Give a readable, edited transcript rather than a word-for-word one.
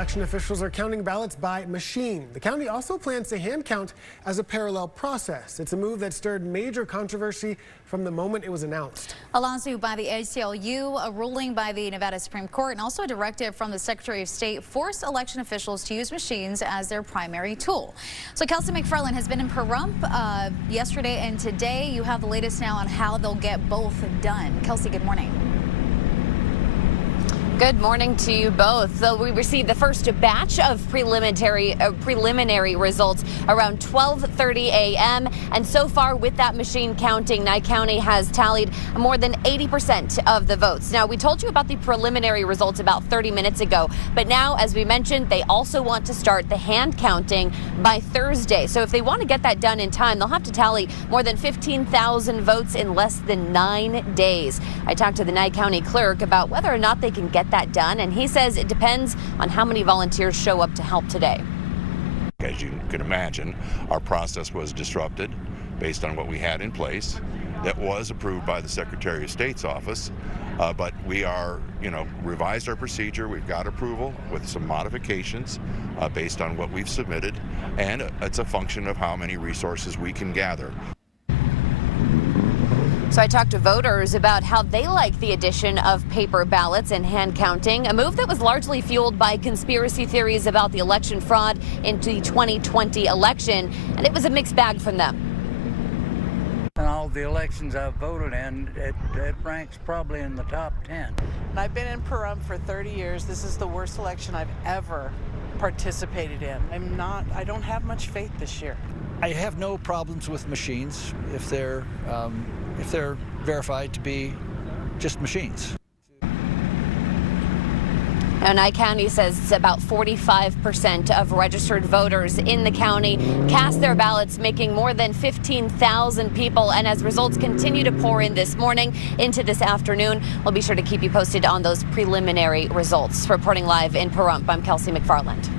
Election officials are counting ballots by machine. The county also plans to hand count as a parallel process. It's a move that stirred major controversy from the moment it was announced. A lawsuit by the ACLU, a ruling by the Nevada Supreme Court, and also a directive from the Secretary of State forced election officials to use machines as their primary tool. So Kelsey McFarland has been in Pahrump yesterday and today. You have the latest now on how they'll get both done. Kelsey, good morning. Good morning to you both. So we received the first batch of preliminary results around 12:30 a.m. And so far with that machine counting, Nye County has tallied more than 80% of the votes. Now, we told you about the preliminary results about 30 minutes ago, but now, as we mentioned, they also want to start the hand counting by Thursday. So if they want to get that done in time, they'll have to tally more than 15,000 votes in less than 9 days. I talked to the Nye County clerk about whether or not they can get that done, and he says it depends on how many volunteers show up to help today. As you can imagine, our process was disrupted based on what we had in place. That was approved by the Secretary of State's office, but we are, revised our procedure. We've got approval with some modifications based on what we've submitted, and it's a function of how many resources we can gather. So I talked to voters about how they like the addition of paper ballots and hand counting, a move that was largely fueled by conspiracy theories about the election fraud into the 2020 election, and it was a mixed bag from them. In all the elections I've voted in, it ranks probably in the top 10. I've been in Pahrump for 30 years. This is the worst election I've ever participated in. I don't have much faith this year. I have no problems with machines if they're verified to be just machines. Now, Nye County says about 45% of registered voters in the county cast their ballots, making more than 15,000 people. And as results continue to pour in this morning into this afternoon, we'll be sure to keep you posted on those preliminary results. Reporting live in Pahrump, I'm Kelsey McFarland.